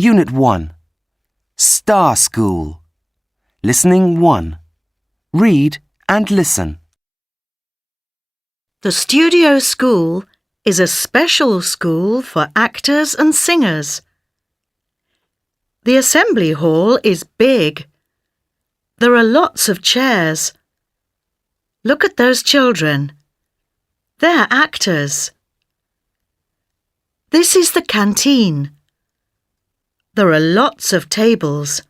Unit 1. Star School. Listening 1. Read and listen. The studio school is a special school for actors and singers. The assembly hall is big. There are lots of chairs. Look at those children. They're actors. This is the canteen. There are lots of tables.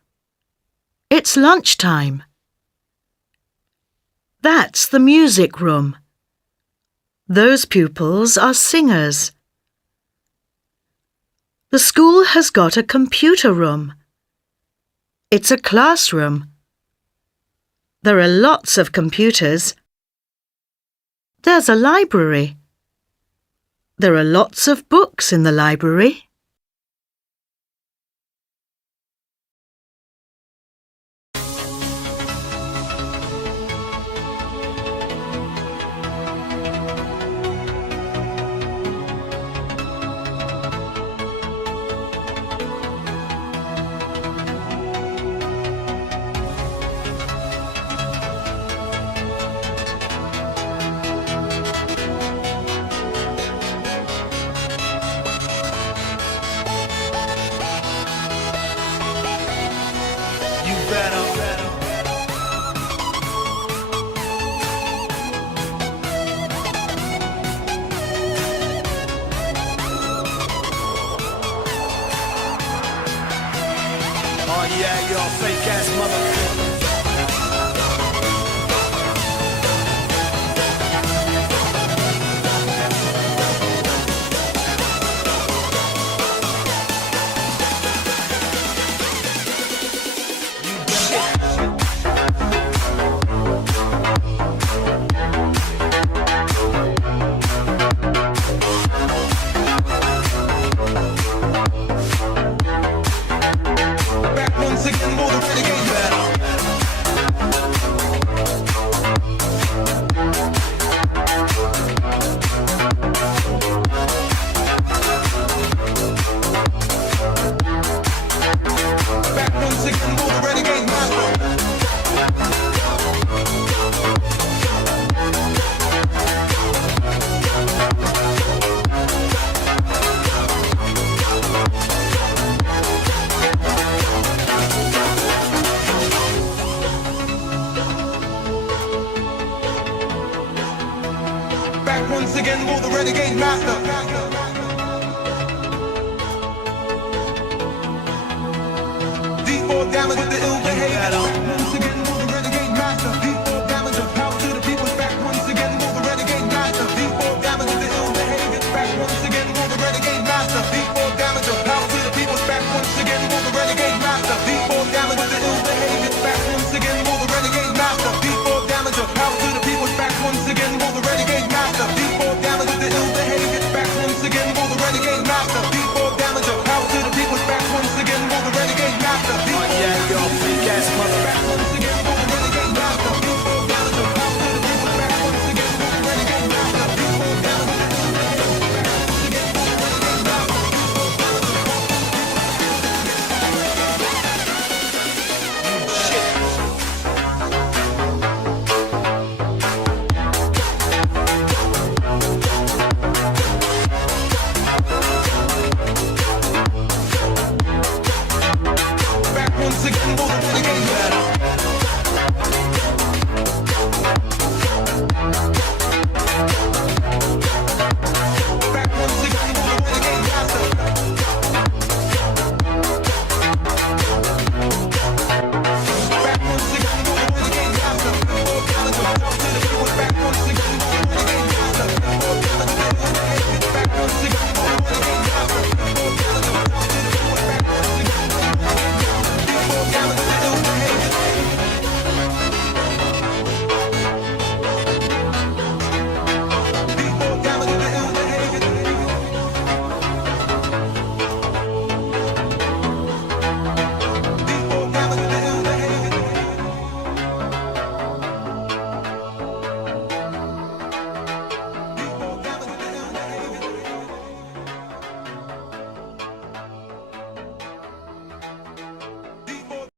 It's lunchtime. That's the music room. Those pupils are singers. The school has got a computer room. It's a classroom. There are lots of computers. There's a library. There are lots of books in the library. Oh yeah, y'all fake ass motherfuckers. Once again, will the renegade master. D4 damage with the ill behavior.